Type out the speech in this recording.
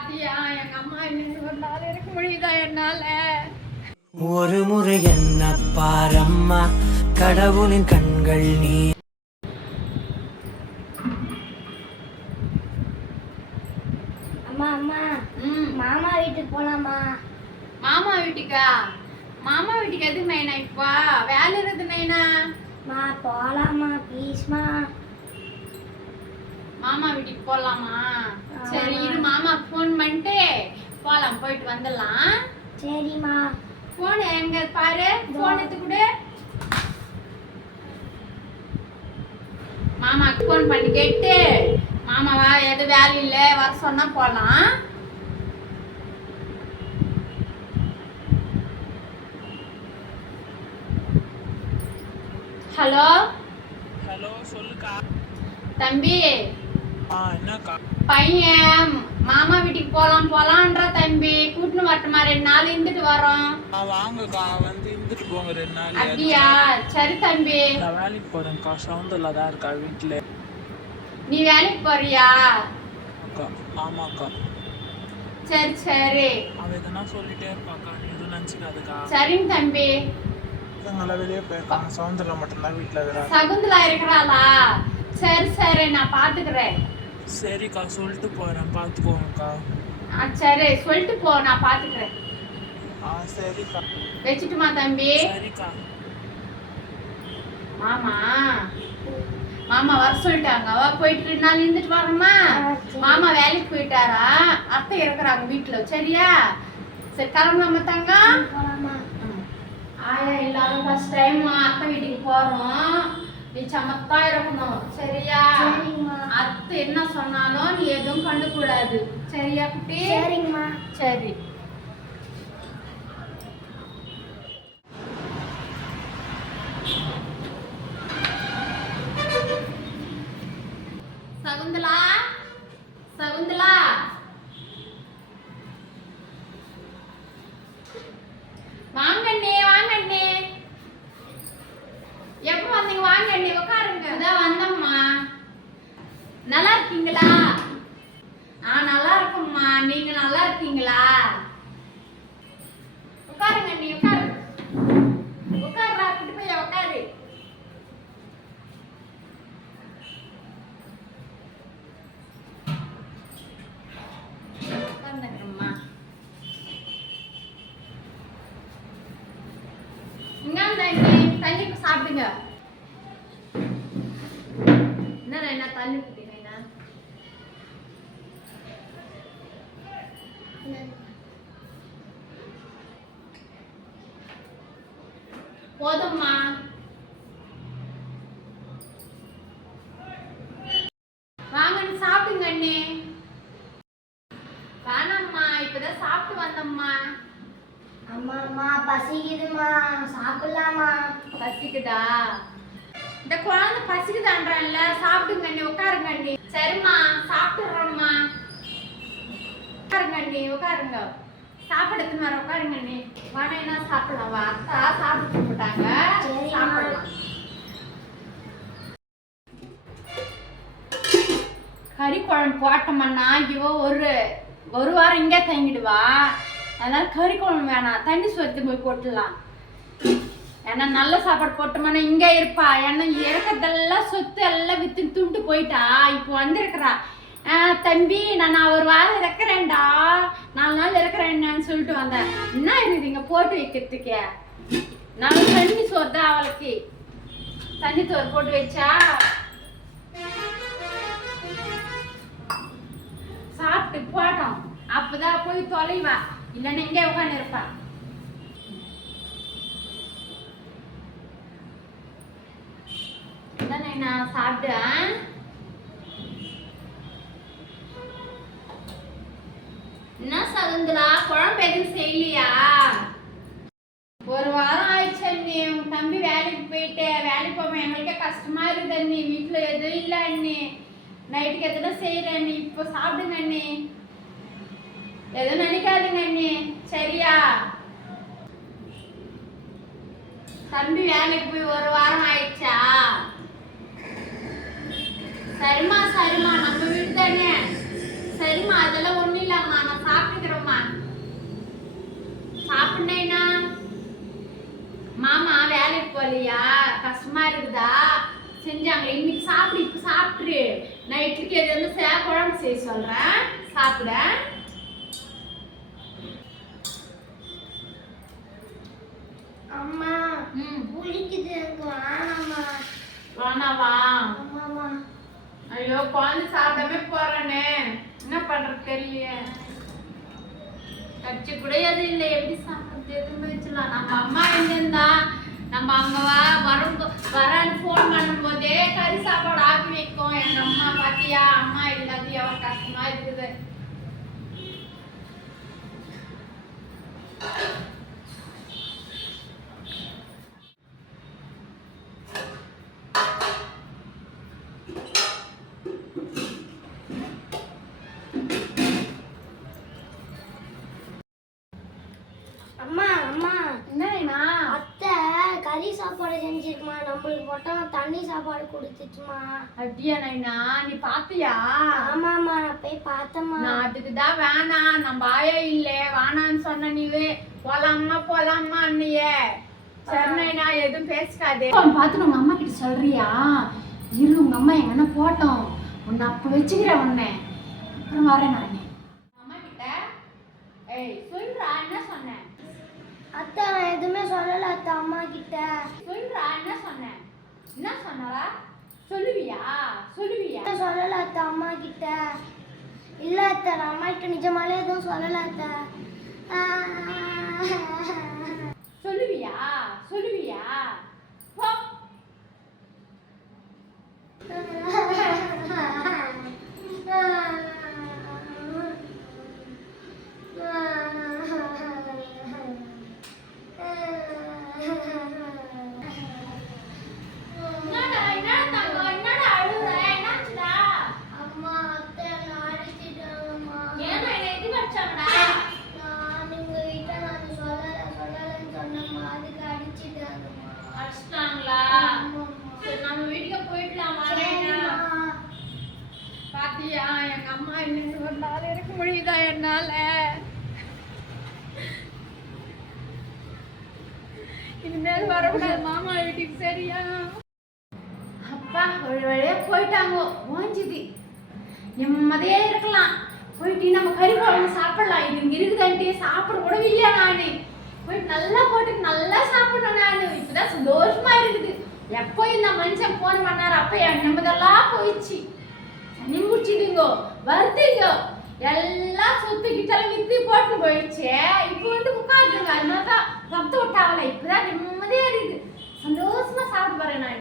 பாத்தியா? எங்க அம்மா இன்னும் ஒரு நாள் இருக்க முடியுதா என்னால? ஒரு முறை என்ன பாரம்மா கடவுளின் கண்கள் நீ. அம்மா அம்மா மாமா வீட்டுக்கு போலாமா? மாமா வீட்டுக்கா? மாமா வீட்டுக்கு எதுக்கு நைனா இப்போ? வேலை இருக்குது நைனா மா போலாமா ப்ளீஸ்மா மாமா வீட்டுக்கு போலாமா. சரி இரு மாமா ஃபோன் பண்ணிட்டு போலாம் போயிட்டு வந்துடலாம். சரிம்மா. போன் எங்க பாரு? போன் எடுத்து கொடு. மாமாக்கு ஃபோன் பண்ணி கேட்டு. மாமாவா எது வேலை இல்லை? வர சொன்னா போலாம். ஹலோ ஹலோ சொல்லுக்கா. தம்பி. என்னக்கா? பையன் மாமா வீட்டுக்கு போலாம் போலான்ற வரட்டுமா ரெண்டு நாள் இருந்துட்டு வரோம். வாங்கக்கா வந்து இருந்துட்டு போங்க ரெண்டு நாள். அப்படியா? சரி தம்பி. நான் வேலைக்கு போறேன்க்கா சவுந்தரில் தான் இருக்கா வீட்டில் நீ வேலைக்கு போறியா? அக்கா ஆமாக்கா. சரி சரி. அவன் எதனா சொல்லிட்டே இருப்பாக்கா நீ எதுவும் நினச்சிக்காதுக்கா. சரிங்க தம்பி. இவங்களாம் வெளியே போயிருக்காங்க சவுந்தரில் மட்டும்தான் வீட்டில் இருக்கிறாங்க சகுந்தலா இருக்கிறாளா? சரி சரி நான் பாத்துக்கிறேன். சரிக்கா சொல்லிட்டு போகிறேன் பார்த்துக்கோங்கக்கா ஆ, சரி சொல்லிட்டு போ நான் பாத்துக்கிறேன். ஆ சரிக்கா. வச்சுட்டுமா தம்பி? மாமா. மாமா வர சொல்லிட்டாங்க. வா போயிட்டு ரெண்டு நாள் இருந்துட்டு வரோமா. மாமா வேலைக்கு போயிட்டாரா? அத்தை இருக்கிறாங்க வீட்டுல சரியா? சரி கிளம்பலாமா போலாமா ஆயா எல்லாரும் ஃபர்ஸ்ட் டைம் அத்தை வீட்டுக்கு போறோம். நீ சமத்தா இருக்கணும் சரியா? அத்தை என்ன சொன்னாலும் நீ எதுவும் கண்டுக்கூடாது சரியா குட்டி? சரிங்கம்மா. சரி. சகுந்தலா? சகுந்தலா? வாங்கண்ணே வாங்கண்ணே எப்போ வந்தீங்க? வாங்கண்ணே உட்காருங்க அதான் வந்தம்மா. நல்லா இருக்கீங்களா ஆ நல்லா இருக்கும்மா நீங்க நல்லா இருக்கீங்களா உட்காருங்க நீ உட்காரு உட்காருடா குட்டி பையன் உட்காரு உட்கார்ந்துக்கிறேம்மா. இந்தாங்க தண்ணி தண்ணி சாப்பிடுங்க என்ன என்ன தண்ணி குடிக்கிறீங்க போதும்மா வாங்கன்னு சாப்பிடுங்க அண்ணே வேணாம்மா இப்பதான் சாப்பிட்டு வந்தம்மா அம்மா அம்மா பசிக்குதுமா சாப்பிடலாமா? பசிக்குதா? இந்த குழந்தை பசிக்குதான்றான்ல. சாப்பிடுங்க அண்ணே உட்காருங்க அண்ணே. சரிம்மா சாப்பிட்டுறோம்மா. உட்காருங்க அண்ணே உட்காருங்க. சாப்பாடு எடுத்துன்னு வர உட்காருங்க அண்ணே. வேணா சாப்பிடலாம்? வா. அத்தா சாப்பிட்டு போட்டாங்க. சாப்பிடலாம். கறி குழம்பு போட்டோம்னா ஐயோ ஒரு ஒரு வாரம் இங்கே தங்கிடுவா. அதனால கறி குழம்பு வேணாம். தண்ணி சொத்து போய் போட்டுடலாம். ஏன்னா நல்ல சாப்பாடு போட்டோம்னா இங்கே இருப்பா. ஏன்னா இறக்கறதெல்லாம் சொத்து எல்லாம் வித்து துண்டு போயிட்டா. இப்போ வந்திருக்கிறா. ஆ, தம்பி நான் நான் ஒரு வாரம் இறக்குறேன்டா நாலு நாள் இறக்குறேன்னு சொல்லிட்டு வந்தேன். என்ன இருக்குதுங்க போட்டு வைக்கிறதுக்கு? நான் தண்ணி சோறு தான் அவளுக்கு. தண்ணி சோறு போட்டு வச்சா? சாப்பிட்டு போட்டோம் அப்பதான் போய் தொலைவா. இல்லைன்னா இங்கே உட்காந்து இருப்பா நான் சாப்பிட்டேன் என்ன சகுந்தலா? குழம்பு எதுவும் செய்யலையா? ஒரு வாரம் ஆயிடுச்சு அண்ணி. உன் தம்பி வேலைக்கு போயிட்டு வேலைக்கு போவேன் எங்களுக்கே கஷ்டமா இருக்குது அண்ணி. வீட்டுல எதுவும் இல்லை அண்ணி. நைட்டுக்கு எதுனா செய்யறேன் இப்போ சாப்பிடுங்க அண்ணி. எதுவும் நினைக்காதுங்க அண்ணி. சரியா? தம்பி வேலைக்கு போய் ஒரு வாரம் ஆயிடுச்சா? சரிம்மா சரிம்மா. நம்ம வீட்டு தானே. சரிம்மா அதெல்லாம் ஒண்ணும் இல்லம்மா. நான் சாப்பிட்டுக்கிறோம்மா. சாப்பிடுனேனா மாமா வேலைக்கு போகலையா? கஷ்டமா இருக்குதா? செஞ்சாங்களே. இன்னைக்கு சாப்பிடு இப்ப சாப்பிட்டுரு. நைட்டுக்கு எது வந்து சே குழம்பு செய்ய சொல்றேன். சாப்பிட. புளிக்குது எனக்கு வேணாவா? அம்மாம்மா ஐயோ குழந்தை சாப்பிடாம போறானே. என்ன பண்றது தெரியலையே. கட்சி கூட எதுவும் இல்லை. எப்படி சாப்பிடுறது? எதுவும் வச்சுலாம் நம்ம அம்மா எங்க இருந்தா? நம்ம அங்க வா வரும் வரன்னு ஃபோன் பண்ணும்போதே கறி சாப்பாடு ஆக்கி வைக்கும். எங்க அம்மா பாத்தியா? அம்மா இல்லாத எவ்வளவு கஷ்டமா இருக்குது அம்மா அம்மா என்னண்ணா அத்தை கறி சாப்பாடு செஞ்சிருக்குமா? நம்மளுக்கு மட்டும் தண்ணி சாப்பாடு கொடுத்துச்சுமா அப்படியா நைனா? நீ பாத்தியா? ஆமாம்மா நான் போய் பார்த்தேம்மா. நான் அதுக்கு தான் வேணாம் நம்ம ஆயே இல்லை. வேணான்னு சொன்ன நீவே போலாமா போலாமா அண்ணியே. சரி நான் எதுவும் பேசிக்காதே. பார்த்து உங்க அம்மா கிட்ட சொல்றியா? இரு உங்க அம்மா எங்கன்னா போட்டோம். உன்னை அப்ப வச்சுக்கிறேன் உன்னை. அப்புறம் வரேன் நான் அம்மா கிட்ட ஏய் என்ன அத்தை நான் எதுவுமே சொல்லல அத்தை அம்மா கிட்ட. சொல்றா என்ன சொன்னேன்? என்ன சொன்னவா சொல்லுவியா? சொல்லுவியா? சொல்லல அத்தை அம்மா கிட்ட. இல்ல அத்தை நான் அம்மா கிட்ட நிஜமாலே எதுவும் சொல்லல அத்தை. சொல்லுவியா? சொல்லுவியா? வரக்கூடாது மாமா வீட்டுக்கு சரியா? அப்பா ஒரு வழியா போயிட்டாங்க ஓஞ்சிது நிம்மதியே இருக்கலாம். போயிட்டு நம்ம கறி குழம்பு சாப்பிடலாம். இது இங்க இருக்குதான்ட்டு சாப்பிட கூட இல்லையா நானு? போயிட்டு நல்லா போட்டு நல்லா சாப்பிடணும் நானு. இப்பதான் சந்தோஷமா இருக்குது. எப்போ இந்த மனுஷன் போன் பண்ணாரு அப்ப என் நிம்மதெல்லாம் போயிடுச்சு. சனி முடிச்சுடுங்கோ வருதுங்க எல்லாம் சொத்து கிட்டலாம் வித்து போட்டு போயிடுச்சே. இப்போ வந்து உட்காந்துங்க அதனால தான் ரத்த விட்டாவில இப்பதான் நிம்ம வந்துட்டே சந்தோஷமா சாப்பிட்டு பாரு நான்